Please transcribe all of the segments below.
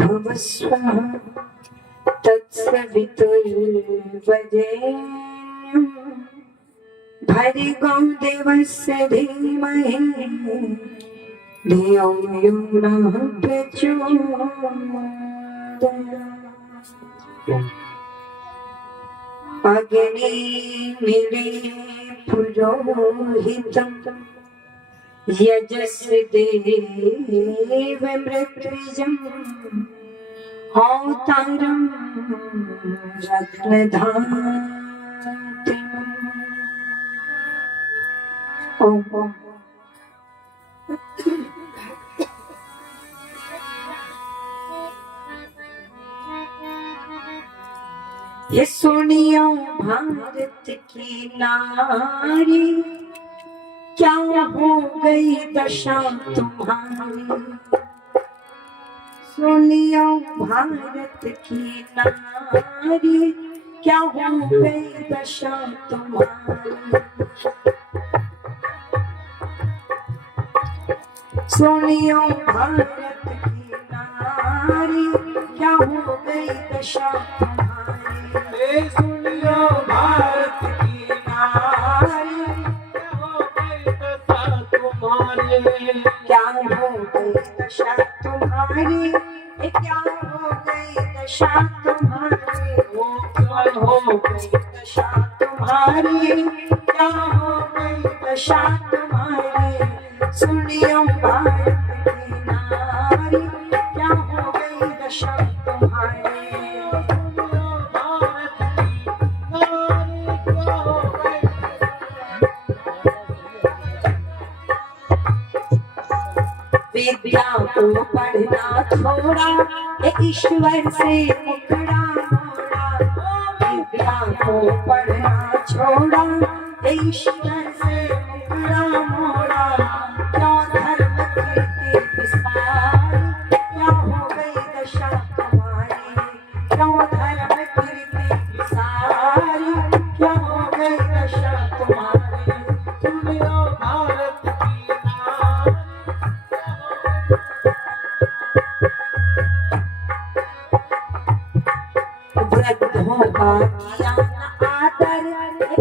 भुवस्वः तत्सवितुर्वरेण्यं भर्गो देवस्य धीमहि धियो यो नः प्रचोदयात्। अग्निमिवे पुरोहितं यजस्य देवमृत्युजं होतारं रत्नधातुम्। ओम ये सुनियो भारत की नारी, क्या हो गई दशा तुम्हारी। सुनियो भारत की नारी, क्या हो गई दशा तुम्हारी। सुनियो भारत की नारी, क्या हो गई दशा तुम्हारी। सुनियो भारत की नारी, क्या हो गई दशा तुम्हारी। क्या हो गई दशा तुम्हारी, क्या हो गई दशा तुम्हारी, क्या हो गई दशा तुम्हारी। सुनियो भारत की नारी, क्या हो गई दशा तुम्हारी। विद्या को पढ़ना छोड़ा, ईश्वर से मुकरा मोड़ा। विद्या को पढ़ना छोड़ा, ईश्वर से मुकरा मोड़ा। क्यों धर्म कीर्ति विस्तारी, क्या हो गई दशा तुम्हारी। क्यों धर्म कीर्ति विस्तारी, क्या हो गई दशा तुम्हारी। सुनियो भारत की वृद्धों का किया न आदर,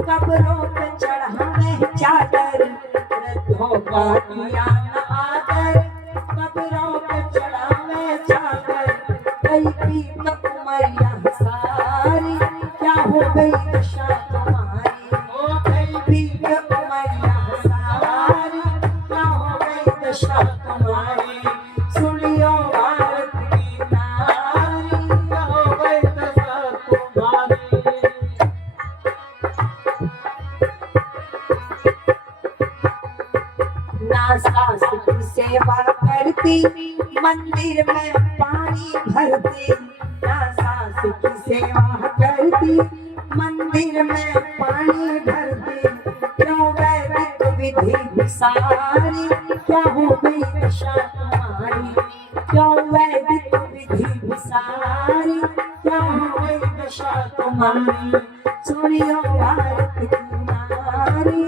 कब्रों पे चढ़ावे चादर। वृद्धों का किया न आदर, कब्रों पे चढ़ावे चादर। कई पीत उमरिया सारी, क्या हो गई दशा तुम्हारी। कई पीत उमरिया सारी, क्या हो गई दशा तुम्हारी। सुनियो भारत की नारी, क्या हो गई दशा तुम्हारी। ना सास की सेवा करती, मंदिर में पानी भरती। ना सास की सेवा करती, मंदिर में पानी भरती। क्यों वैदिक विधि विसारी, क्या हो गई दशा तुम्हारी। क्यों वैदिक विधि विसारी, क्या हो गई दशा तुम्हारी। सुनियो भारत की नारी,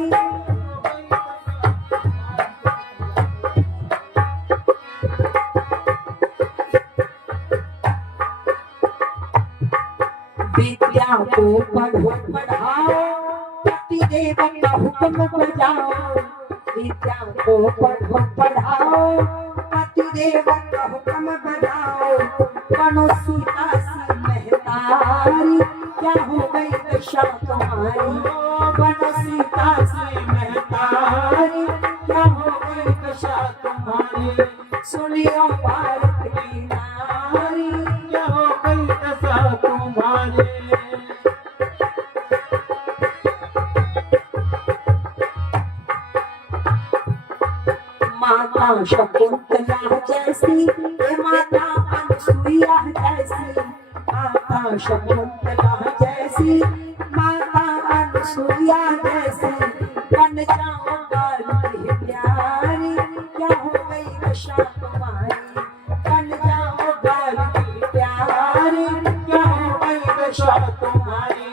विद्या को पढ़ो पढ़ाओ, पतिदेव का हुक्म बजाओ। विद्या को पढ़ो पढ़ाओ, पतिदेव का हुक्म बजाओ। बनो सीता सी महतारी, क्या हो गई दशा तुम्हारी। बनो सीता सी महतारी, क्या हो गई दशा तुम्हारी। सुनियो भारत की नारी, क्या हो गई दशा तुम्हारी। माता शकुंतला जैसी, ये माता अनुसुईया जैसी। माता शकुंतला जैसी, माता अनुसुईया जैसी। बन जाओ काली प्यारी, क्या हो गई दशा तुम्हारी, बन जाओ भारती प्यारी, क्या हो गई दशा तुम्हारी,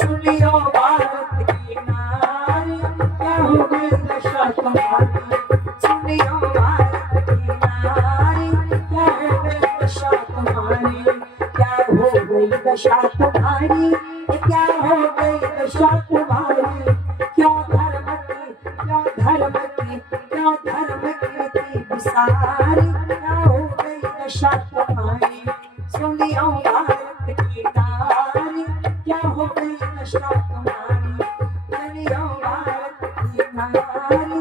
सुनियो भारत की नारी, क्या हो गई दशा तुम्हारी, सुनियो भारत की नारी, क्या हो गई दशा तुम्हारी, क्या हो गई दशा तुम्हारी, क्या हो गई दशा तुम्हारी, क्यों धर्म की, क्यों धर्म की, क्यों धर्म की थी विसारी, क्या हो गई दशा तुम्हारी, सुनियो भारत की नारी, क्या हो गई दशा तुम्हारी, सुनियो भारत की नारी,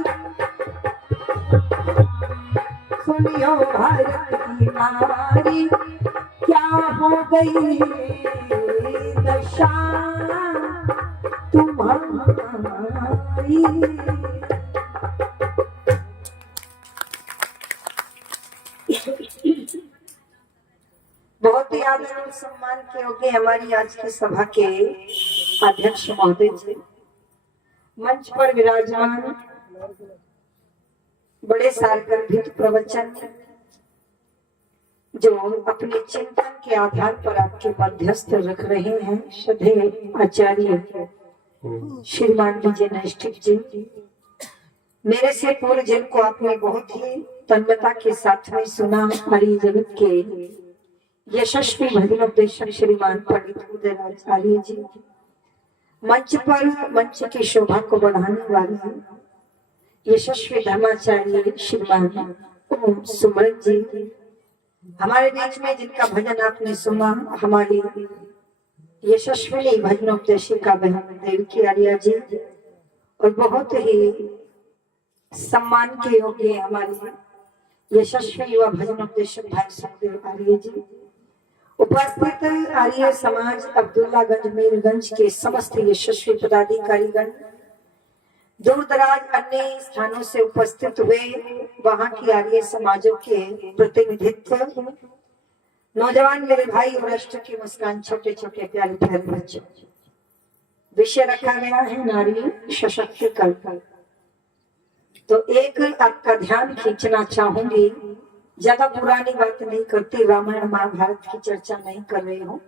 सुनियो भारत की नारी, क्या हो गई दशा तुम्हारी। बहुत ही आदर और सम्मान के योग्य हमारी आज की सभा के अध्यक्ष महोदय जी, मंच पर विराजमान बड़े सारगर्भित प्रवचन जो अपने चिंतन के आधार पर आपके मध्यस्थ रख रहे हैं श्रद्धेय आचार्य श्रीमान विजय नैष्ठिक जी, मेरे से पूर्व जिनको आपने बहुत ही तन्मयता के साथ में सुना, हमारी जगत के यशस्वी भजनोपदेशक श्रीमान पंडित उदयराचार्य जी, मंच पर मंच की शोभा को बढ़ाने वाले यशस्वी धर्माचार्य श्रीमान ओम सुमन जी, हमारे बीच में जिनका भजन आपने सुना, हमारी यशस्वी भजनोपदेशिका बहन देवकी आर्या जी, और बहुत ही सम्मान के योग्य हमारे यशस्वी युवा भजनोपदेशक भाई सुखदेव आर्य जी, उपस्थित आर्य समाज अब्दुल्लागंज मीरगंज के समस्त यशस्वी पदाधिकारीगण, दूर दराज अन्य स्थानों से उपस्थित हुए वहां की आर्य समाजों के प्रतिनिधित्व, नौजवान मेरे भाई और राष्ट्र की मुस्कान, छोटे छोटे प्यारे प्यारे बच्चों, विषय रखा गया है नारी सशक्तिकरण। तो एक आपका ध्यान खींचना चाहूंगी, ज्यादा पुरानी बात नहीं करती, रामायण महाभारत की चर्चा नहीं कर रही हूँ,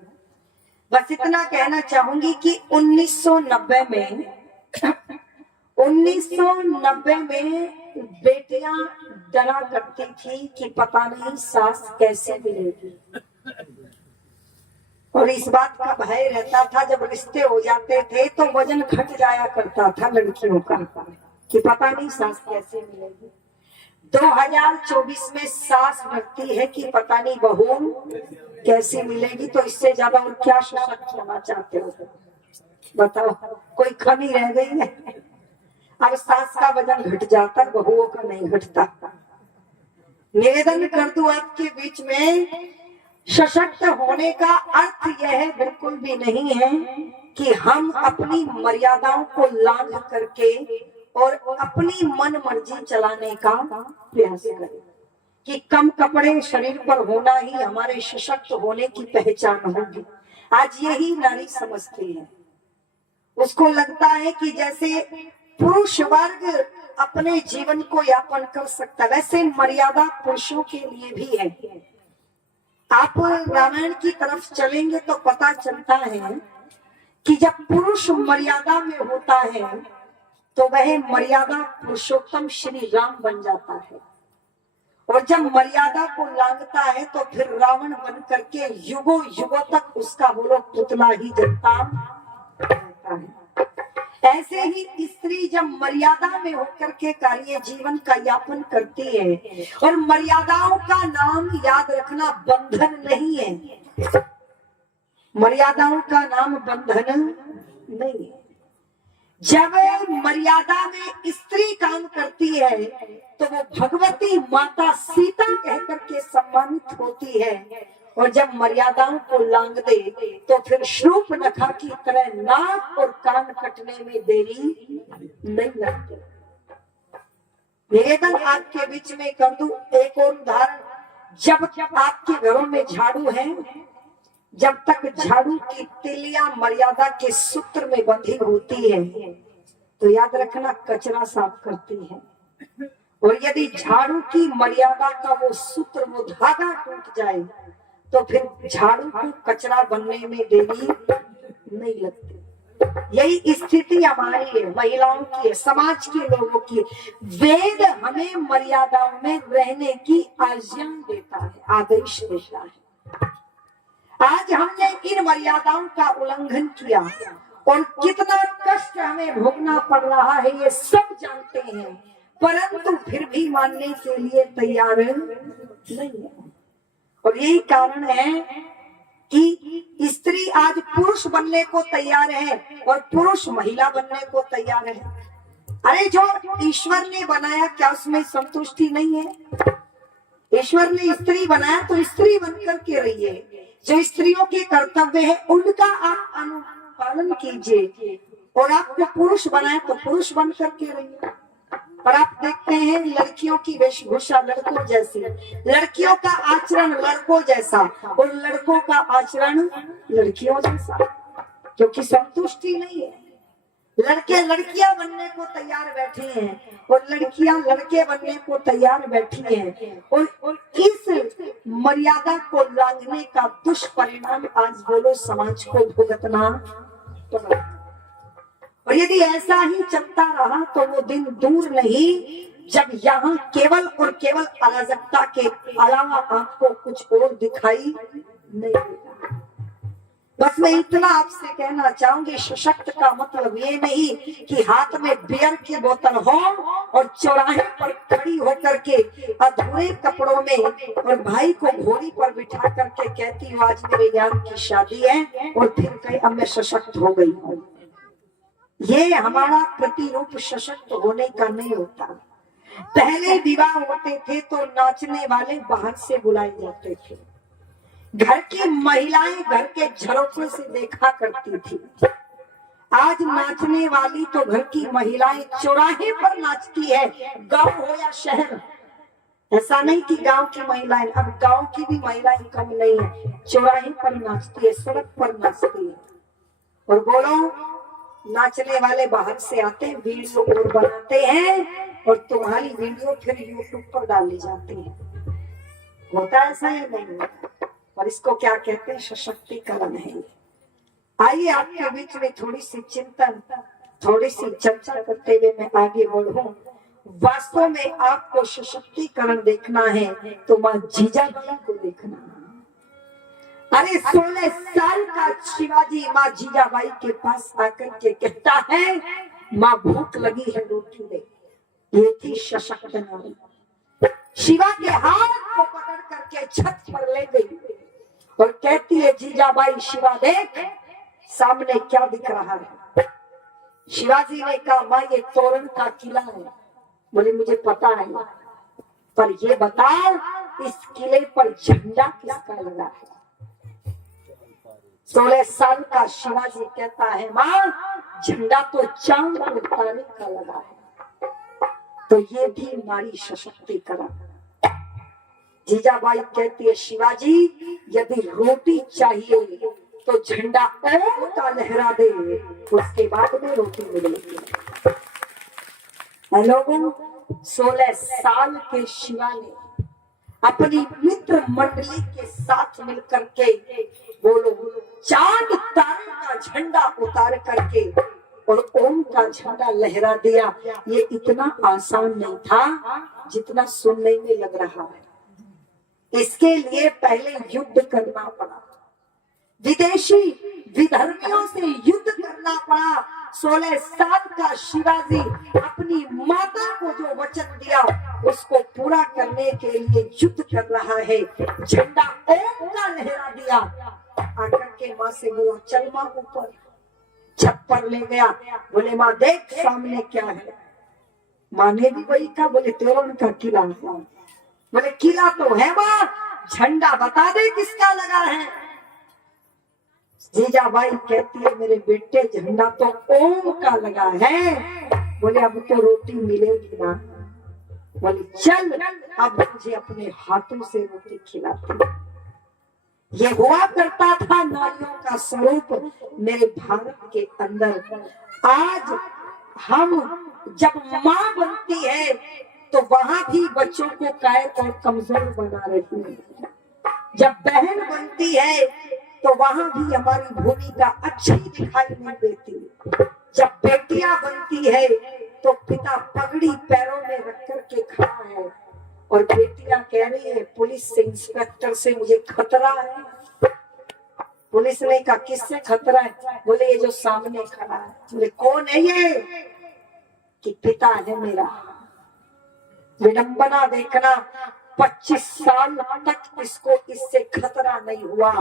बस इतना कहना चाहूंगी कि 1990 में बेटियां डरा करती थी कि पता नहीं सास कैसे मिलेगी, और इस बात का भय रहता था जब रिश्ते हो जाते थे तो वजन घट जाया करता था लड़कियों का कि पता नहीं सास कैसे मिलेगी। 2024 में सास डरती है कि पता नहीं बहू कैसे मिलेगी, तो इससे ज्यादा और क्या सशक्त होना चाहते हो बताओ, कोई कमी रह गई है? अब सास का वजन घट जाता, बहुओं का नहीं घटता। निवेदन कर दूं आपके बीच में, सशक्त होने का अर्थ यह बिल्कुल भी नहीं है कि हम अपनी मर्यादाओं को लांघ करके और अपनी मन मर्जी चलाने का प्रयास करें कि कम कपड़े शरीर पर होना ही हमारे सशक्त होने की पहचान होगी। आज यही नारी समझती है, उसको लगता है कि जैसे पुरुष वर्ग अपने जीवन को यापन कर सकता, वैसे मर्यादा पुरुषों के लिए भी है। आप रामायण की तरफ चलेंगे तो पता चलता है कि जब पुरुष मर्यादा में होता है तो वह मर्यादा पुरुषोत्तम श्री राम बन जाता है, और जब मर्यादा को लांघता है तो फिर रावण बन करके युगों युगों तक उसका वो लोग पुतला ही जलता रहता है। ऐसे ही स्त्री जब मर्यादा में होकर के कार्य जीवन का यापन करती है, और मर्यादाओं का नाम याद रखना बंधन नहीं है, मर्यादाओं का नाम बंधन नहीं है। जब मर्यादा में स्त्री काम करती है तो वो भगवती माता सीता कहकर के सम्मानित होती है, और जब मर्यादाओं को लांघ दे तो फिर शूर्पणखा की तरह नाक और कान कटने में देरी नहीं लगती। निवेदन आपके बीच में कर दूं एक और उदाहरण, जब आपके घरों में झाड़ू है, जब तक झाड़ू की तिलियां मर्यादा के सूत्र में बंधी होती है तो याद रखना कचरा साफ करती है, और यदि झाड़ू की मर्यादा का वो सूत्र, वो धागा टूट जाए तो फिर झाड़ू को कचरा बनने में देरी नहीं लगती। यही स्थिति हमारी है, महिलाओं की है, समाज के लोगों की। वेद हमें मर्यादाओं में रहने की आज्ञा देता है, आदेश देता है। आज हमने इन मर्यादाओं का उल्लंघन किया और कितना कष्ट हमें भोगना पड़ रहा है ये सब जानते हैं, परंतु फिर भी मानने के लिए तैयार नहीं है। और यही कारण है कि स्त्री आज पुरुष बनने को तैयार है और पुरुष महिला बनने को तैयार है। अरे जो ईश्वर ने बनाया क्या उसमें संतुष्टि नहीं है? ईश्वर ने स्त्री बनाया तो स्त्री बनकर के रहिए। जो स्त्रियों के कर्तव्य है उनका आप अनुपालन कीजिए, और आपको पुरुष बनाया तो पुरुष बन करके रहिए। और आप देखते हैं लड़कियों की वेशभूषा लड़कों जैसी, लड़कियों का आचरण लड़कों जैसा और लड़कों का आचरण लड़कियों जैसा, क्योंकि संतुष्टि नहीं है। लड़के लड़कियां बनने को तैयार बैठे हैं और लड़कियां लड़के बनने को तैयार बैठी हैं, और इस मर्यादा को लांघने का दुष्परिणाम आज बोलो समाज को भुगतना पड़ा। और यदि ऐसा ही चलता रहा तो वो दिन दूर नहीं जब यहाँ केवल और केवल अराजकता के अलावा आपको कुछ और दिखाई नहीं देगा। बस मैं इतना आपसे कहना चाहूंगी, सशक्त का मतलब ये नहीं कि हाथ में बियर की बोतल हो और चौराहे पर खड़ी होकर के अधूरे कपड़ों में और भाई को घोड़ी पर बिठा करके कहती हूँ आज मेरे यार की शादी है, और फिर कहीं अब मैं सशक्त हो गई हूँ। ये हमारा प्रतिरूप सशक्त होने का नहीं होता। पहले विवाह होते थे तो नाचने वाले बाहर से बुलाए जाते थे, घर की महिलाएं घर के झरोखे से देखा करती थी। आज नाचने वाली तो घर की महिलाएं चौराहे पर नाचती है, गांव हो या शहर। ऐसा नहीं कि गांव की महिलाएं, अब गांव की भी महिलाएं कम नहीं है, चौराहे पर नाचती है, सड़क पर नाचती है। और बोलो नाचने वाले बाहर से आते हैं, वीडियो और बनाते हैं और तुम्हारी वीडियो फिर यूट्यूब पर डाली जाती है। होता ऐसा ही नहीं होता, और इसको क्या कहते हैं? सशक्तिकरण है। आइए आपके बीच में थोड़ी सी चिंतन, थोड़ी सी चर्चा करते हुए मैं आगे बढ़ूं। वास्तव में आपको सशक्तिकरण देखना है तो माँ जीजाबाई को देखना है। अरे 16 साल का शिवाजी माँ जीजाबाई के पास आकर के कहता है माँ भूख लगी है रोटी दे। ये थी सशक्त नारी। शिवा के हाथ को पकड़ करके छत पर ले गई और कहती है जीजाबाई शिवा देख सामने क्या दिख रहा है। शिवाजी ने कहा माँ ये तोरण का किला है। बोले मुझे पता है, पर ये बताओ इस किले पर झंडा किसका लगा है? 16 साल का शिवाजी कहता है माँ झंडा तो चांद और तारे का लगा है। तो ये भी नारी सशक्तिकरण। जीजाबाई कहती है शिवाजी यदि रोटी चाहिए तो झंडा ओम का लहरा दे, उसके बाद में रोटी मिलेगी। लोगों 16 साल के शिवा ने अपनी मित्र मंडली के साथ मिलकर के बोलो चांद तारे का झंडा उतार करके और ओम का झंडा लहरा दिया। ये इतना आसान नहीं था जितना सुनने में लग रहा है। इसके लिए पहले युद्ध करना पड़ा, विदेशी विधर्मियों से युद्ध करना पड़ा। 16 साल का शिवाजी अपनी माता को जो वचन दिया उसको पूरा करने के लिए युद्ध कर रहा है। झंडा ओम का लहरा दिया, आकर के माँ से बोला चल माँ ऊपर। छत पर ले गया, बोले माँ देख सामने क्या है। माँ ने भी वही कहा, बोले तोरण का किला है। बोले किला तो है माँ, झंडा बता दे किसका लगा है। जीजाबाई कहती है मेरे बेटे झंडा तो ओम का लगा है। बोले अब तो रोटी मिलेगी ना। बोले चल अब मुझे अपने हाथों से रोटी खिलाती। ये हुआ करता था नारियों का स्वरूप मेरे भारत के अंदर। आज हम जब माँ बनती है तो वहां भी बच्चों को कायर और कमजोर बना रही है। जब बहन बनती है तो वहां भी हमारी भूमिका अच्छी दिखाई नहीं देती। जब बेटियां बनती है तो पिता पगड़ी पैरों में रख कर के खड़ा है और बेटियां कह रही है पुलिस से, इंस्पेक्टर से मुझे खतरा है। पुलिस ने कहा किससे खतरा है? बोले ये जो सामने खड़ा है। बोले कौन है ये? कि पिता है मेरा। विडंबना देखना, 25 साल तक इसको इससे खतरा नहीं हुआ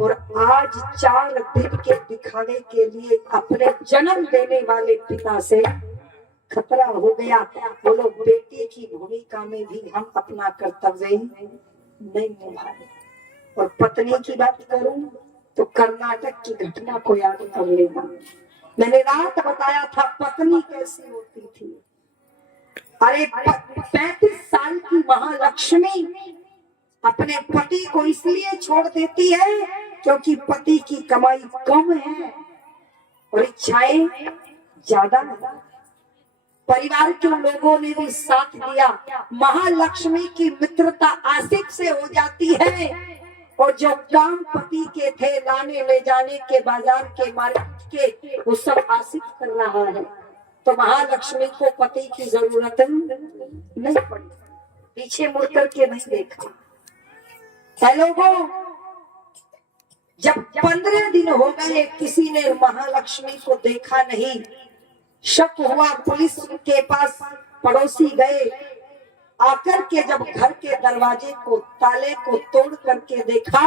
और आज 4 दिन के दिखाने के लिए अपने जन्म देने वाले पिता से खतरा हो गया। बोलो बेटी की भूमिका में भी हम अपना कर्तव्य नहीं निभाए। और पत्नी की बात करूं तो कर्नाटक की घटना को याद कर लेना। मैंने रात बताया था पत्नी कैसी होती थी। अरे 35 साल की महालक्ष्मी अपने पति को इसलिए छोड़ देती है क्योंकि पति की कमाई कम है और इच्छाएं ज्यादा है। परिवार के लोगों ने भी साथ दिया। महालक्ष्मी की मित्रता आसिफ से हो जाती है और जो काम पति के थे लाने ले जाने के, बाजार के, मार्केट के, वो सब आसिफ कर रहा है। तो महालक्ष्मी को पति की जरूरत नहीं पड़ी, पीछे मुड़ करके नहीं देखा। लोगों, जब 15 दिन हो गए किसी ने महालक्ष्मी को देखा नहीं, शक हुआ, पुलिस के पास पड़ोसी गए। आकर के जब घर के दरवाजे को, ताले को तोड़ करके देखा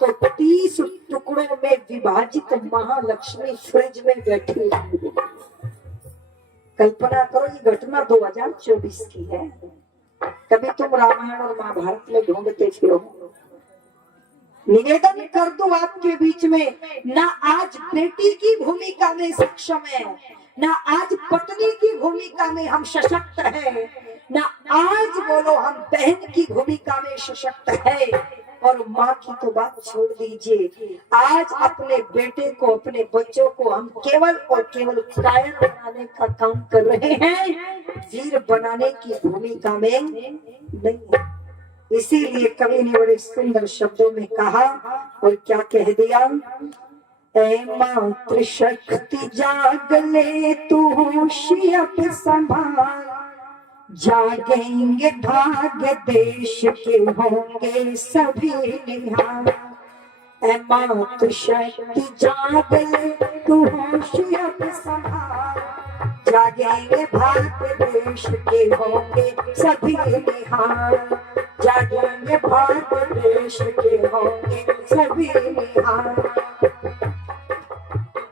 तो 30 टुकड़ों में विभाजित महालक्ष्मी फ्रिज में बैठी हुई। कल्पना करो, ये घटना 2024 की है। कभी तुम रामायण और महाभारत में ढूंढते फिरो। निवेदन कर दूं आपके बीच में, ना आज बेटी की भूमिका में सक्षम है, ना आज पत्नी की भूमिका में हम सशक्त है, ना आज बोलो हम बहन की भूमिका में सशक्त है। और माँ की तो बात छोड़ दीजिए, आज अपने बेटे को, अपने बच्चों को हम केवल और केवल कायर बनाने का काम कर रहे हैं, वीर बनाने की भूमिका में नहीं। इसीलिए कवि ने बड़े सुंदर शब्दों में कहा, और क्या कह दिया, ऐ मातृ शक्ति जाग ले तू होशियत संभाल, जागेंगे भाग्य देश के होंगे सभी निहाल। ऐ मातृ शक्ति जाग ले तू होशियत संभाल, जागेंगे भाग्य देश के होंगे सभी निहाल, जागेंगे भाग्य देश के होंगे सभी निहाल,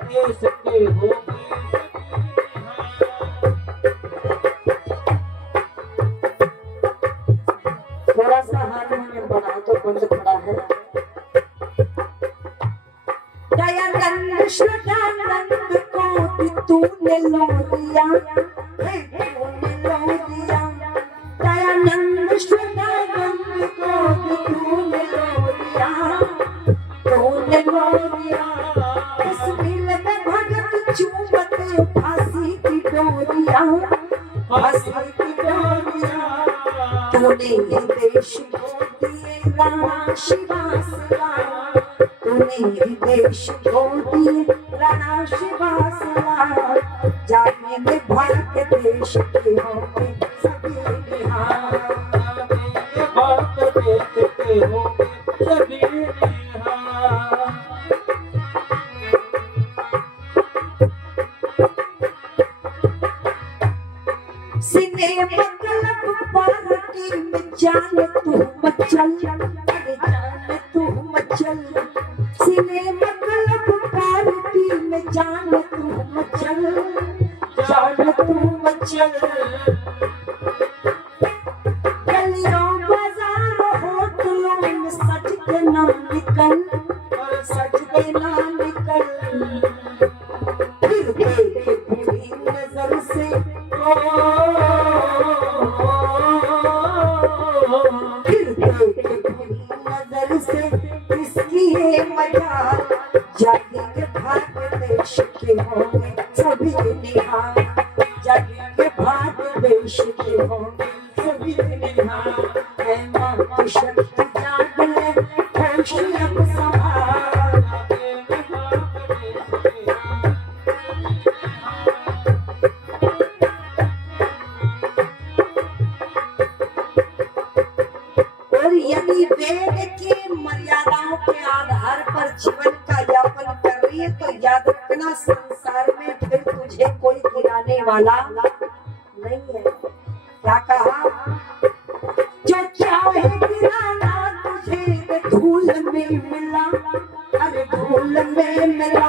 देश के होंगे। थोड़ा सा हारमोनियम बना तो बंद पड़ा है। दयानंद सदानंद को तूने लो दिया, तूने लो दिया, दयानंद सदानंद को तूने लो दिया, तूने लो दिया। इस दिल में भगत चूमते फांसी की डोरिया, फांसी की डोरिया, तूने ही देश को दिए राणा शिवासला, तूने ही देश को दिए राणा शिवासला, जागेंगे भाग्य देश के होंगे सभी निहाल, भाग्य देश के होंगे सभी निहाल। सिने मतलब पार्टी में जान तू मचल, अरे जान तू मचल, सिने मतलब पार्टी में जान तू मचल, जान तू मचल। गलियों बाजार होटलों में सज के ना निकल, और सज के ना निकल, फिर देखे बुरी नजर से, फिर देखे बुरी नजर से किसकी है मजाल, जागेंगे भाग्य देश के होंगे सभी निहाल, जागेंगे भाग्य देश के होंगे शक्ति जाग ले होश अब संभाल। और यदि वेद की मर्यादाओं के आधार पर जीवन का यापन कर रही है तो याद रखना संसार में फिर तुझे कोई गिराने वाला नहीं है। क्या कहा? जो चाहे गिराना तुझे धूल में मिला, अरे धूल में मिला।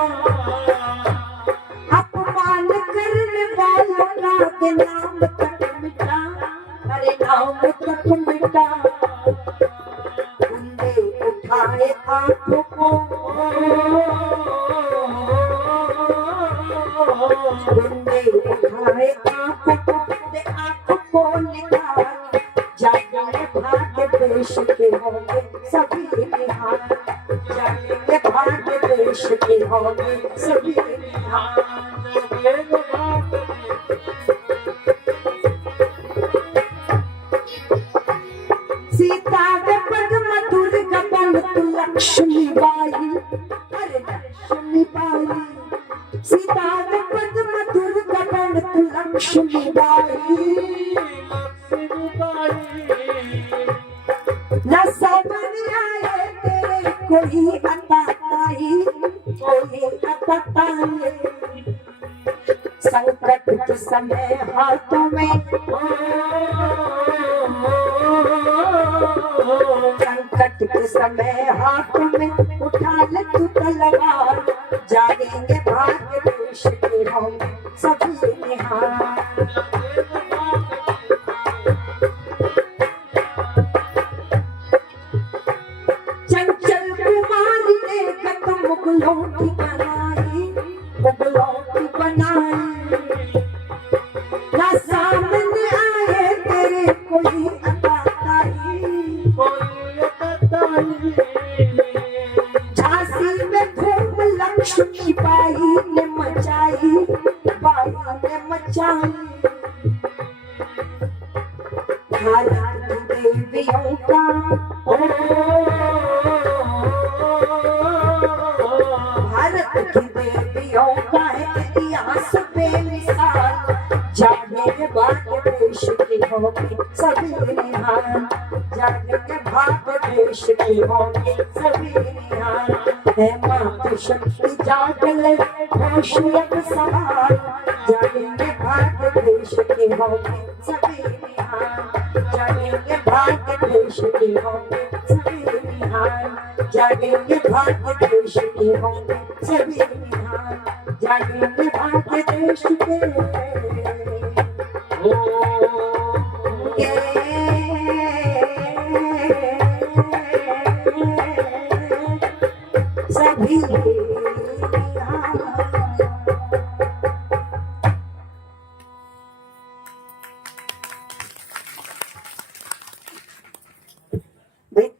अपमान करने वालों का नाम तक मिटा, अरे नाम तक मिटा। बंदे उठाए आंखों को, बंदे उठाए आंखों को, आंखों को निकाल। जागेंगे भाग्य देश के होंगे सभी निहाल, जागेंगे भाग्य देश के होंगे सभी निहाल। सीता के पद मधुर गगन तू लक्ष्मी बाई, अरे लक्ष्मी बाई। सीता के पद मधुर गगन तू लक्ष्मी बाई, न समझ आए तेरे कोई अताताई, कोई अताताई। संकट के समय हाथों में, संकट के समय हाथों में उठा ले तू तलवार। जागेंगे भाग्य देश के होंगे सभी निहाल। चंचल कुमारी ने कदम मुगलों की बनाई, मुगलों की बनाई। ना सामने आए तेरे कोई अताताई, कोई अताताई। झांसी में धूम लक्ष्मी बाई ने मचाई, बाई ने मचाई। भारत की देवियों का, भारत की देवियों का है इतिहास बेमिसाल। जागेंगे भाग्य देश के होंगे सभी निहाल, जागेंगे भाग्य देश के होंगे सभी निहाल। है मातृ शक्ति जाग ले होश अब संभाल। जागेंगे भाग्य देश के होंगे सभी निहाल, जागेंगे भाग्य देश के होंगे सभी निहाल। जागेंगे भाग्य देश के होंगे सभी निहाल, जागेंगे भाग्य देश के सभी भाई।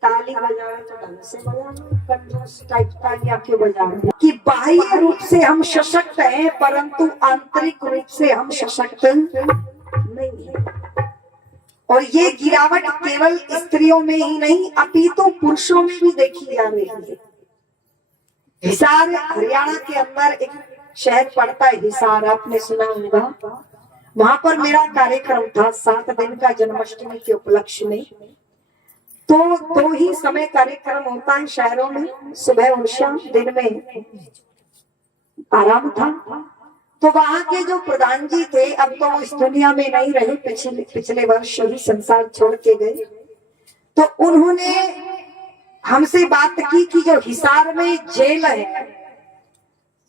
ताली बजावे तो ढंग से बजावे, कंजूस टाइप तालियां क्यों बजावे? कि बाह्य रूप से हम सशक्त हैं परंतु आंतरिक रूप से हम सशक्त नहीं है। और ये गिरावट केवल स्त्रियों में ही नहीं अपितु पुरुषों में भी देखी जा रही है। हिसार हरियाणा के अंदर एक शहर पड़ता है हिसार, आपने सुना होगा। वहां पर मेरा कार्यक्रम था 7 दिन का जन्माष्टमी के उपलक्ष्य में। तो 2 ही समय कार्यक्रम होता है शहरों में, सुबह और शाम। दिन में आराम था। तो वहां के जो प्रधान जी थे, अब तो वो इस दुनिया में नहीं रहे, पिछले वर्ष ही संसार छोड़ के गए। तो उन्होंने हमसे बात की कि जो हिसार में जेल है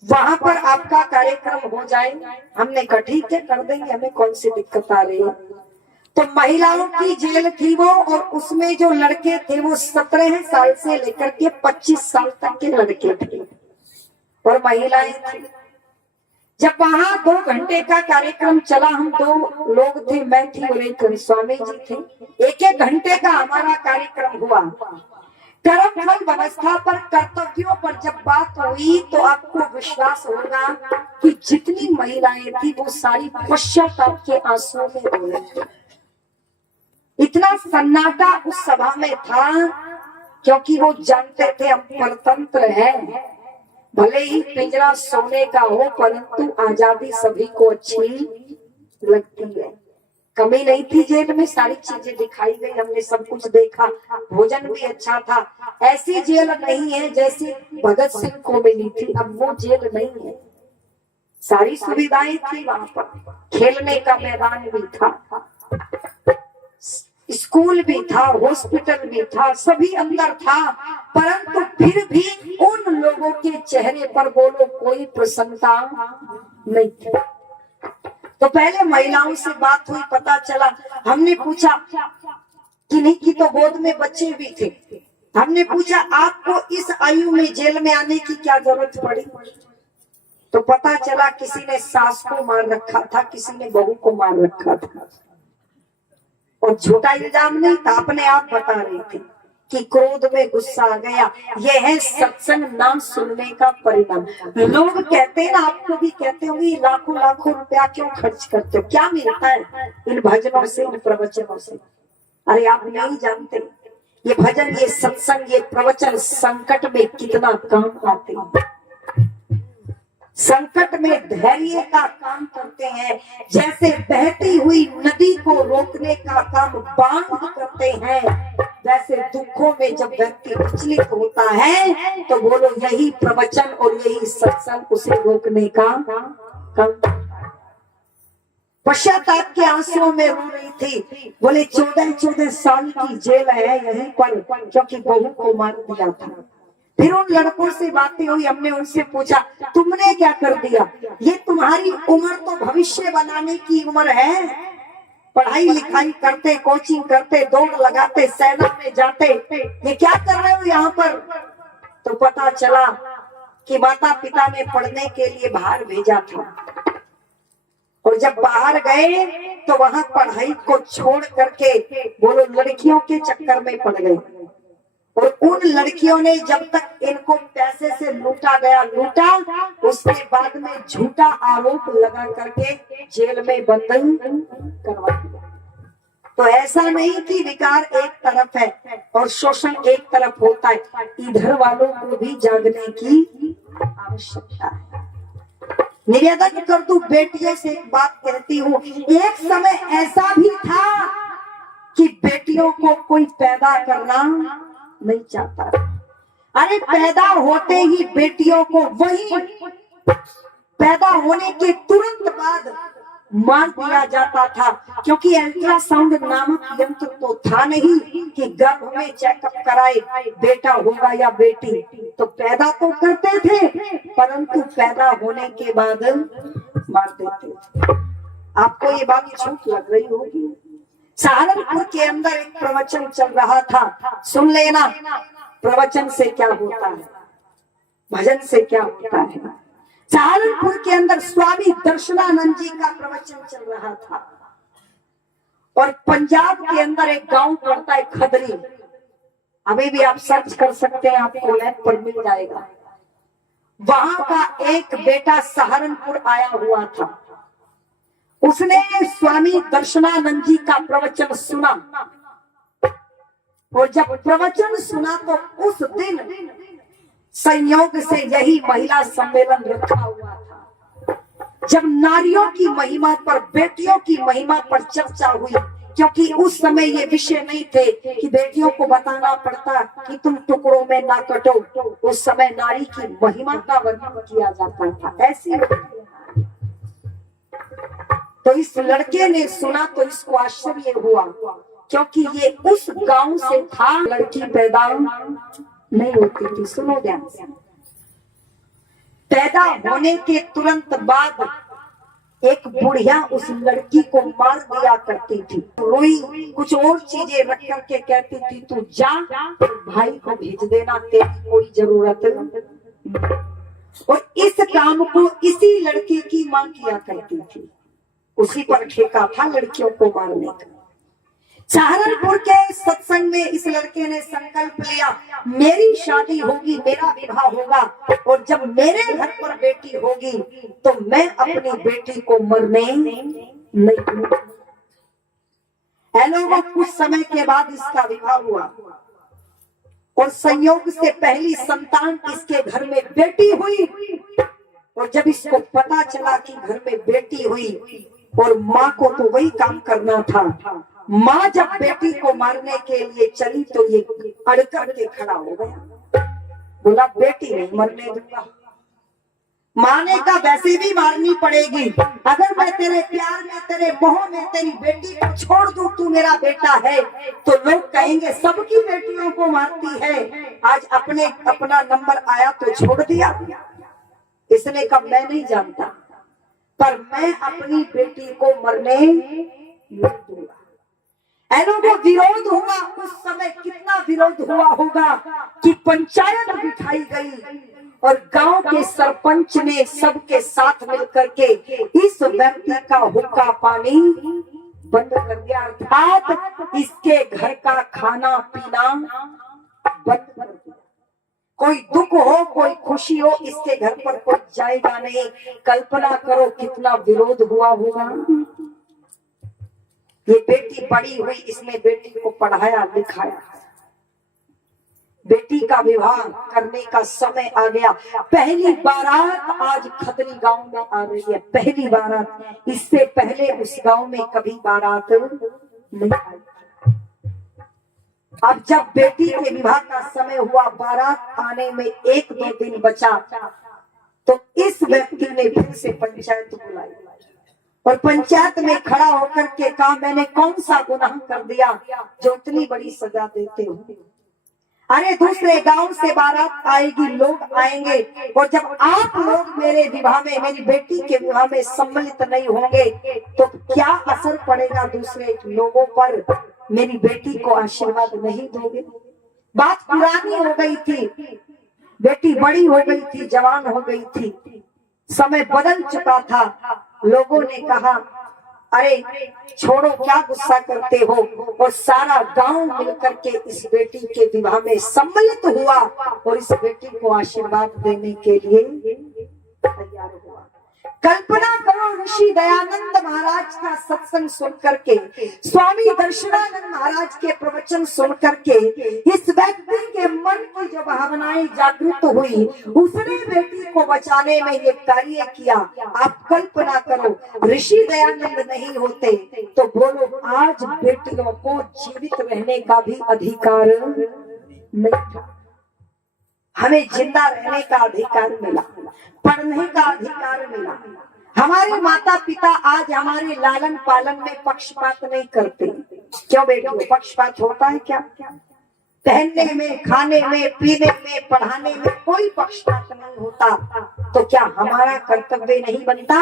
वहां पर आपका कार्यक्रम हो जाए। हमने कहा ठीक है, कर देंगे, हमें कौन सी दिक्कत आ रही है। तो महिलाओं की जेल थी वो, और उसमें जो लड़के थे वो 17 साल से लेकर के 25 साल तक के लड़के थे और महिलाएं थी। जब वहां 2 घंटे का कार्यक्रम चला, हम 2 लोग थे, मैं थी और एक स्वामी जी थे। 1-1 घंटे का हमारा कार्यक्रम हुआ। कर्मफल व्यवस्था पर, कर्तव्यों पर जब बात हुई तो आपको विश्वास होगा कि जितनी महिलाएं थी वो सारी पश्चाताप के आंसुओं में रो रही थी। इतना सन्नाटा उस सभा में था क्योंकि वो जानते थे हम परतंत्र हैं। भले ही पिंजरा सोने का हो परंतु आजादी सभी को अच्छी लगती है। कमी नहीं थी जेल में, सारी चीजें दिखाई गई, हमने सब कुछ देखा, भोजन भी अच्छा था। ऐसी जेल नहीं है जैसी भगत सिंह को मिली थी, अब वो जेल नहीं है। सारी सुविधाएं थी वहां पर, खेलने का मैदान भी था, स्कूल भी था, हॉस्पिटल भी था, सभी अंदर था, परंतु फिर भी उन लोगों के चेहरे पर बोलो कोई प्रसन्नता नहीं थी। तो पहले महिलाओं से बात हुई, पता चला, हमने पूछा किन्हीं की तो गोद में बच्चे भी थे, हमने पूछा आपको इस आयु में जेल में आने की क्या जरूरत पड़ी? तो पता चला किसी ने सास को मार रखा था, किसी ने बहू को मार रखा था। और झूठा इल्जाम नहीं था, अपने आप बता रही थी कि क्रोध में गुस्सा आ गया। यह है सत्संग ना सुनने का परिणाम। लोग कहते हैं ना, आपको भी कहते होंगे लाखों लाखों रुपया क्यों खर्च करते हो, क्या मिलता है इन भजनों से, इन प्रवचनों से? अरे आप नहीं जानते, ये भजन, ये सत्संग, ये प्रवचन संकट में कितना काम आते हैं। संकट में धैर्य का काम करते हैं। जैसे बहती हुई नदी को रोकने का काम बांध करते हैं, वैसे दुखों में जब व्यक्ति विचलित होता है तो बोलो यही प्रवचन और यही सत्संग उसे रोकने का काम। पश्चाताप के आंसुओं में रो रही थी, बोले 14-14 साल की जेल है यहीं पर, क्योंकि बहू को मार दिया था। फिर उन लड़कों से बातें हुई, हमने उनसे पूछा तुमने क्या कर दिया? ये तुम्हारी उम्र तो भविष्य बनाने की उम्र है, पढ़ाई लिखाई करते, कोचिंग करते, दौड़ लगाते, सेना में जाते, ये क्या कर रहे हो यहाँ पर? तो पता चला कि माता पिता ने पढ़ने के लिए बाहर भेजा था, और जब बाहर गए तो वहां पढ़ाई को छोड़ करके बोलो लड़कियों के चक्कर में पड़ गए। और उन लड़कियों ने जब तक इनको पैसे से लूटा गया लूटा, उसके बाद में झूठा आरोप लगा करके जेल में बंद करवा दिया। तो ऐसा नहीं कि विकार एक तरफ है और शोषण एक तरफ होता है, इधर वालों को भी जागने की आवश्यकता है। निवेदन कर दूं, बेटियों से एक बात कहती हूँ, एक समय ऐसा भी था कि बेटियों को कोई पैदा करना नहीं चाहता। अरे पैदा होते ही बेटियों को वही पैदा होने के तुरंत बाद मार दिया जाता था, क्योंकि अल्ट्रासाउंड नामक यंत्र तो था नहीं कि गर्भ में चेकअप कराए बेटा होगा या बेटी। तो पैदा तो करते थे परंतु पैदा होने के बाद मार देते। आपको ये बात झूठ लग रही होगी। सहारनपुर के अंदर एक प्रवचन चल रहा था, सुन लेना प्रवचन से क्या होता है, भजन से क्या होता है। सहारनपुर के अंदर स्वामी दर्शनानंद जी का प्रवचन चल रहा था, और पंजाब के अंदर एक गांव पड़ता है खदरी, अभी भी आप सर्च कर सकते हैं, आपको नेट पर मिल जाएगा। वहां का एक बेटा सहारनपुर आया हुआ था, उसने स्वामी दर्शनानंद जी का प्रवचन सुना, और जब प्रवचन सुना तो उस दिन संयोग से यही महिला सम्मेलन रखा हुआ था। जब नारियों की महिमा पर, बेटियों की महिमा पर चर्चा हुई, क्योंकि उस समय ये विषय नहीं थे कि बेटियों को बताना पड़ता कि तुम टुकड़ों में ना कटो, उस समय नारी की महिमा का वर्णन किया जाता था। ऐसी तो इस लड़के ने सुना तो इसको आश्चर्य हुआ, क्योंकि ये उस गांव से था, लड़की पैदा नहीं होती थी। सुनो ध्यान से, पैदा होने के तुरंत बाद एक बुढ़िया उस लड़की को मार दिया करती थी, रोई कुछ और चीजें रख करके कहती थी तू जा भाई को भेज देना, तेरी कोई जरूरत नहीं। और इस काम को इसी लड़के की मां किया करती थी, उसी पर ठेका था लड़कियों को मारने का। सहारनपुर के सत्संग में इस लड़के ने संकल्प लिया, मेरी शादी होगी, मेरा विवाह होगा, और जब मेरे घर पर बेटी होगी तो मैं अपनी बेटी को मरने नहीं दूंगा। लोगों कुछ समय के बाद इसका विवाह हुआ और संयोग से पहली संतान इसके घर में बेटी हुई। और जब इसको पता चला कि घर में बेटी हुई और माँ को तो वही काम करना था, माँ जब बेटी को मारने के लिए चली तो ये अड़कर के खड़ा हो गया, बोला बेटी नहीं मरने दूंगा। माँ ने कहा वैसे भी मारनी पड़ेगी, अगर मैं तेरे प्यार में तेरे मोह में तेरी बेटी को छोड़ दूं, तू मेरा बेटा है तो लोग कहेंगे सबकी बेटियों को मारती है, आज अपना नंबर आया तो छोड़ दिया। इसने कहा मैं नहीं जानता पर मैं अपनी बेटी को मरने नहीं दूंगा। ऐनों को विरोध हुआ, उस समय कितना विरोध हुआ होगा कि पंचायत बिठाई गई और गांव के सरपंच ने सबके साथ मिलकर के इस व्यक्ति का हुक्का पानी बंद कर दिया, अर्थात इसके घर का खाना पीना बंद कर दिया। कोई दुख हो कोई खुशी हो इसके घर पर कोई जाएगा नहीं। कल्पना करो कितना विरोध हुआ होगा। ये बेटी बड़ी हुई, इसने बेटी को पढ़ाया लिखाया, बेटी का विवाह करने का समय आ गया। पहली बारात आज खतरी गांव में आ रही है, पहली बारात। इससे पहले उस गांव में कभी बारात नहीं आई। अब जब बेटी के विवाह का समय हुआ, बारात आने में 1-2 दिन बचा तो इस व्यक्ति ने फिर से पंचायत बुलाई और पंचायत में खड़ा होकर के कहा मैंने कौन सा गुनाह कर दिया जो इतनी बड़ी सजा देते हो। अरे दूसरे गांव से बारात आएगी, लोग आएंगे और जब आप लोग मेरे विवाह में मेरी बेटी के विवाह में सम्मिलित नहीं होंगे तो क्या असर पड़ेगा दूसरे लोगों पर, मेरी बेटी को आशीर्वाद नहीं दोगे। बात पुरानी हो गई थी, बेटी बड़ी हो गई थी, जवान हो गई थी, समय बदल चुका था। लोगों ने कहा अरे छोड़ो क्या गुस्सा करते हो, और सारा गांव मिलकर के इस बेटी के विवाह में सम्मिलित हुआ और इस बेटी को आशीर्वाद देने के लिए तैयार हुआ। कल्पना करो ऋषि दयानंद महाराज का सत्संग सुन करके, स्वामी दर्शनानंद महाराज के प्रवचन सुन करके इस व्यक्ति के मन की जो भावनाएं जागृत हुई, उसने बेटी को बचाने में ये कार्य किया। आप कल्पना करो ऋषि दयानंद नहीं होते तो बोलो आज बेटियों को जीवित रहने का भी अधिकार नहीं था। हमें जिंदा रहने का अधिकार मिला, पढ़ने का अधिकार मिला। हमारे माता पिता आज हमारे लालन पालन में पक्षपात नहीं करते। क्यों बेटियों, पक्षपात होता है क्या? पहनने में, खाने में, पीने में, पढ़ाने में कोई पक्षपात नहीं होता। तो क्या हमारा कर्तव्य नहीं बनता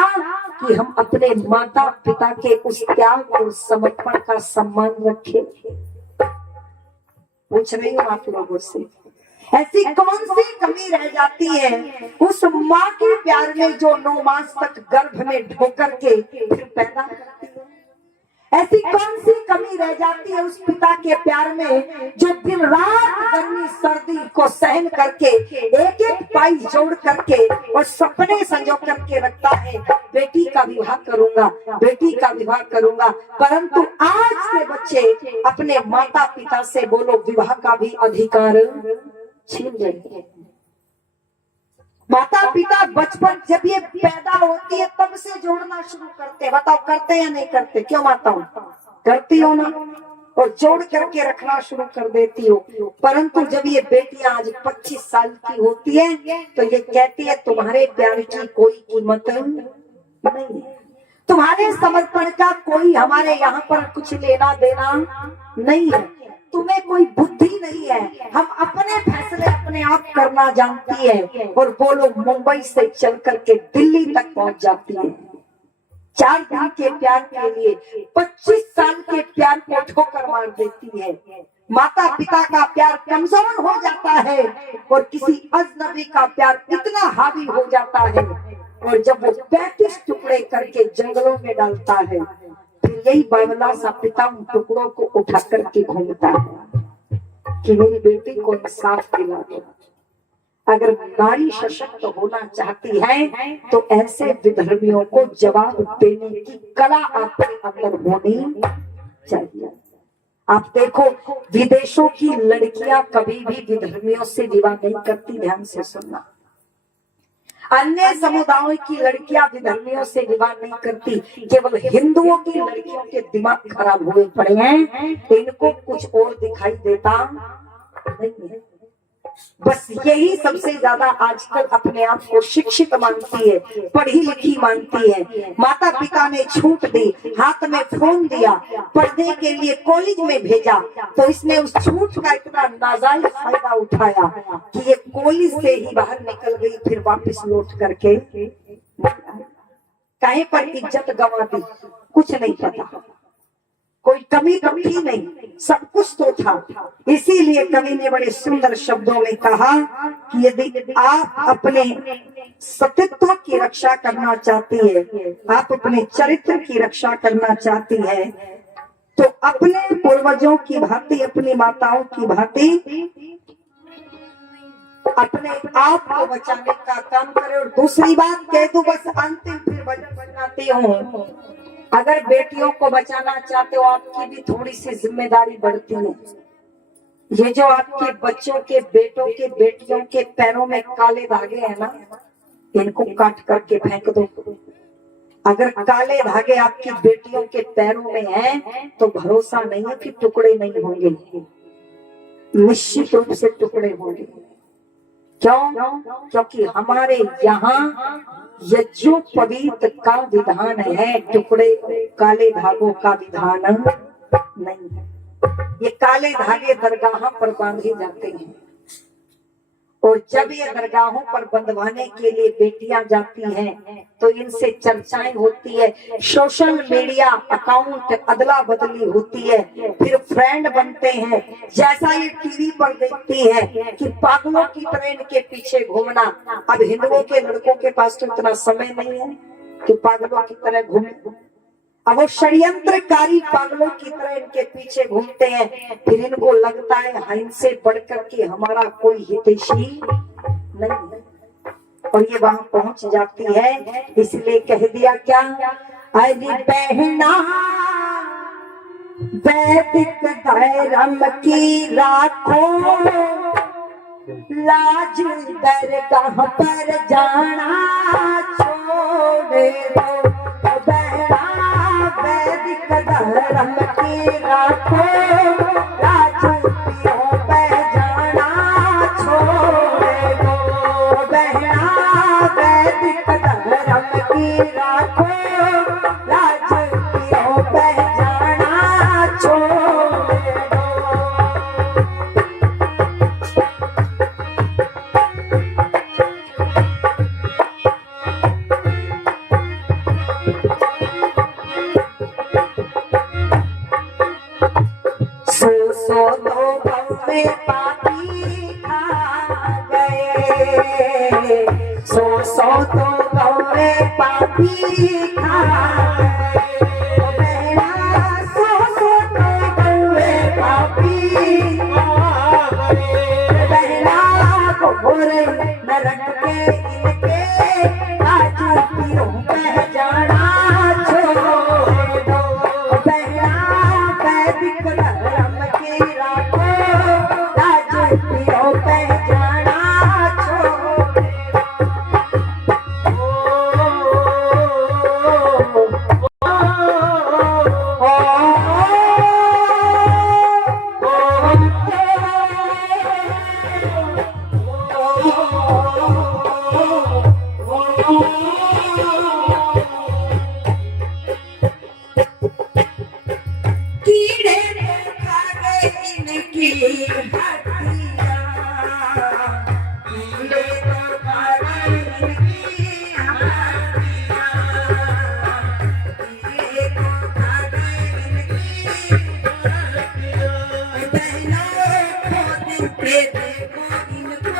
कि हम अपने माता पिता के उस त्याग और समर्पण का सम्मान रखें? पूछ रही हूँ आप लोगों से, ऐसी कौन सी कमी रह जाती है उस माँ के प्यार में जो 9 मास तक गर्भ में ढोकर के फिर पैदा करती है? ऐसी कौन सी कमी रह जाती है उस पिता के प्यार में जो दिन रात गर्मी सर्दी को सहन करके एक एक पाई जोड़ करके और सपने संजो करके रखता है बेटी का विवाह करूंगा, बेटी का विवाह करूंगा। परंतु आज के बच्चे अपने माता पिता से बोलो विवाह का भी अधिकार छीन लेंगे। माता पिता बचपन जब ये पैदा होती है तब से जोड़ना शुरू करते हैं। बताओ करते हैं या नहीं करते? क्यों माताओं करती हो ना, और जोड़ करके रखना शुरू कर देती हो। परंतु जब ये बेटियां आज 25 साल की होती है तो ये कहती है तुम्हारे प्यार की कोई कीमत नहीं है, तुम्हारे समर्पण का कोई हमारे यहाँ पर कुछ लेना देना नहीं है, तुम्हें कोई बुद्धि नहीं है, हम अपने फैसले अपने आप करना जानती है। और बोलो मुंबई से चल करके दिल्ली तक पहुंच जाती है 4 दिन के प्यार के लिए, 25 साल के प्यार को ठोकर मार देती है। माता पिता का प्यार कमजोर हो जाता है और किसी अजनबी का प्यार इतना हावी हो जाता है और जब वो 35 टुकड़े करके जंगलों में डालता है फिर यही बावला सा पिता उन टुकड़ों को उठा करके घूमता है कि मेरी बेटी को इंसाफ दिला दो। अगर नारी सशक्त होना चाहती है तो ऐसे विधर्मियों को जवाब देने की कला आपके अंदर होनी चाहिए। आप देखो विदेशों की लड़कियां कभी भी विधर्मियों से विवाह नहीं करती, ध्यान से सुनना। अन्य समुदायों की लड़कियां विधर्मियों से विवाह नहीं करती, केवल हिंदुओं की लड़कियों के दिमाग खराब हुए पड़े हैं, इनको कुछ और दिखाई देता नहीं है। बस यही सबसे ज्यादा आजकल अपने आप को शिक्षित मानती है, पढ़ी लिखी मानती है। माता पिता ने छूट दी, हाथ में फोन दिया, पढ़ने के लिए कॉलेज में भेजा, तो इसने उस छूट का इतना नाजायज फायदा उठाया कि ये कॉलेज से ही बाहर निकल गई, फिर वापस लौट करके कहीं पर इज्जत गंवा दी, कुछ नहीं पता, कोई कमी तो थी नहीं, सब कुछ तो था। इसीलिए कवि ने बड़े सुंदर शब्दों में कहा कि यदि आप अपने सतीत्व की रक्षा करना चाहती है, आप अपने चरित्र की रक्षा करना चाहती है, तो अपने पूर्वजों की भांति, अपनी माताओं की भांति अपने आप को बचाने का काम करे। और दूसरी बात कह दूं, बस अंतिम फिर वचन बनाती हूँ, अगर बेटियों को बचाना चाहते हो, आपकी भी थोड़ी सी जिम्मेदारी बढ़ती है। ये जो आपके बच्चों के, बेटों के, बेटियों के पैरों में काले धागे हैं ना, इनको काट करके फेंक दो। अगर काले धागे आपकी बेटियों के पैरों में हैं, तो भरोसा नहीं है कि टुकड़े नहीं होंगे, निश्चित रूप से टुकड़े होंगे। क्यों? क्योंकि हमारे यहाँ यज्ञोपवीत का विधान है, टुकड़े काले धागों का विधान नहीं है। ये काले धागे दरगाह पर बांधे जाते हैं, और जब ये दरगाहों पर बंधवाने के लिए बेटियां जाती हैं, तो इनसे चर्चाएं होती है, सोशल मीडिया अकाउंट अदला बदली होती है, फिर फ्रेंड बनते हैं। जैसा ये टीवी पर देखती है कि पागलों की तरह इनके पीछे घूमना, अब हिंदुओं के लड़कों के पास तो इतना समय नहीं है कि पागलों की तरह घूमे। अब वो षड्यंत्रकारी पागलों की तरह इनके पीछे घूमते हैं, फिर इनको लगता है हाँ, इनसे बढ़कर के हमारा कोई हितैषी नहीं है, और ये वहां पहुंच जाती है। इसलिए कह दिया क्या, अरे बहना वैदिक धर्म की राखो, लाज दरगाह पर जाना छोड़ दो। बहना वैदिक धर्म की राखो, लाज पर जाना छोड़ दो। बहना वैदिक धर्म की राखो, लाज पर जाना छोड़ दो। सो तो भवे पापी खा गए, सो तो भवे पापी खा गए। बहना सो तो भवे पापी खा गए। बहना को भोरे नरक के इनके, आज पीरों पे जाना छोड़ दो। बहना वैदिक धर्म की राखो, लाज पीरों पे जाना छोड़ दो। कीड़े खा गए इनकी हड्डियां, कीड़े खा गए इनकी हड्डियां, कीड़े खा गए इनकी हड्डियां। बहनों को दिखते देखो इनको,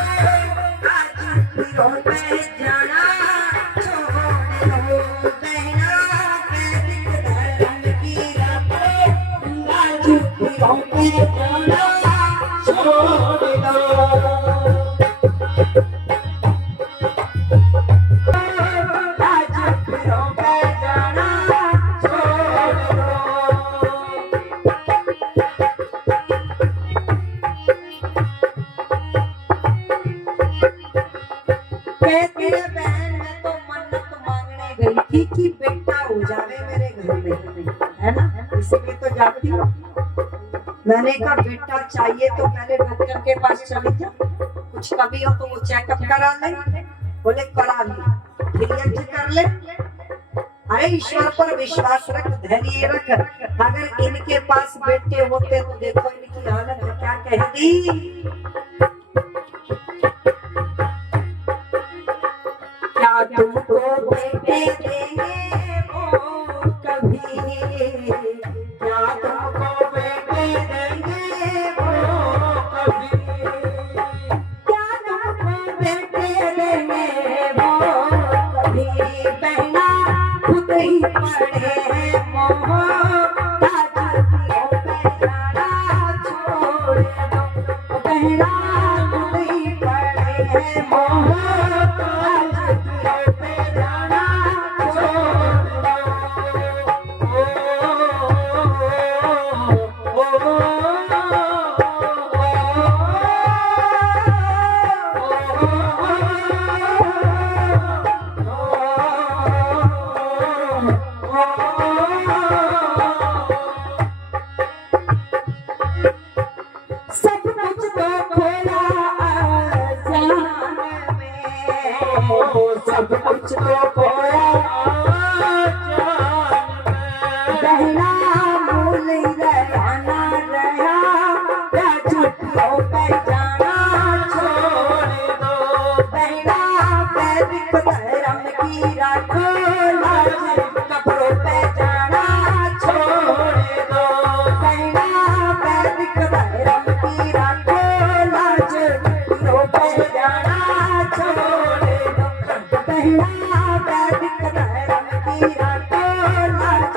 आज पीरों पे जाना छोड़ दो। बहना वैदिक धर्म की राखो, लाज पीरों पे जाना छोड़ दो। लाज पीरों पे जाना छोड़ दो। मेरे बहन मैं तो मन्नत मांगने गई थी कि बेटा हो जावे मेरे घर में, है ना, इसीलिए तो जाती हूँ। मैंने कहा बेटा चाहिए तो पहले डॉक्टर के पास चली जा, कुछ कमी हो तो वो चेकअप करा ले। बोले करा ली, फिर कर ले। अरे ईश्वर पर विश्वास रख, धैर्य रख। अगर इनके पास बेटे होते तो देखो इनकी हालत क्या कहती। क्या तुमको बेटे देंगे वो कभी, क्या तुमको बेटे देंगे वो कभी, क्या तुमको बेटे देंगे वो कभी। बहना खुद ही पड़े हैं मोह, ताजियों पे जाना छोड़ दो। बहना खुद ही पड़े हैं मोह, सब कुछ तो खोया जान में, सब कुछ तो खोया बहना भूल रहना रहा, क्या छुट्टियों पे जाना छोड़ दो। बहना वैदिक धर्म की राखो लाज, कपड़ों पे जाना छोड़ दो। बहना वैदिक धर्म की राखो लाज, कपड़ों पे जाना छोड़ दो। बहना वैदिक धर्म की राखो लाज,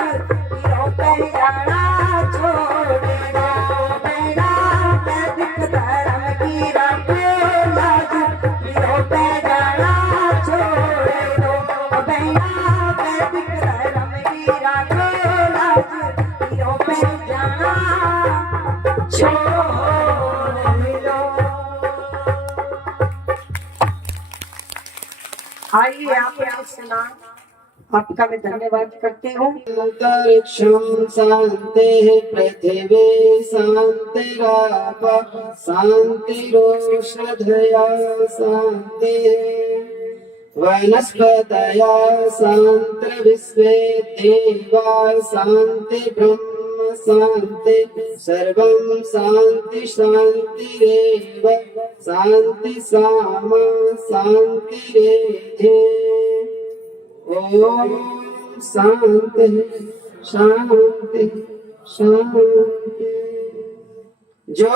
कपड़ों पे जाना छोड़ दो। बहना वैदिक धर्म की राखो लाज, कपड़ों पे जाना छोड़ दो। बहना वैदिक धर्म की राखो लाज, कपड़ों पे जाना छोड़ दो। आइए आपने सुना, आपका मैं धन्यवाद करती हूँ। अंतरिक्षं शान्तिः पृथिवी शान्तिराप शान्तिरोषधयः शान्तिः वनस्पतयः शान्तिर्विश्वे देवा शान्ति ब्रह्म शान्ति सर्वं शान्ति शान्तिरेव शान्ति सामा शान्तिरेधि। ओम शांति शांति शांति। जो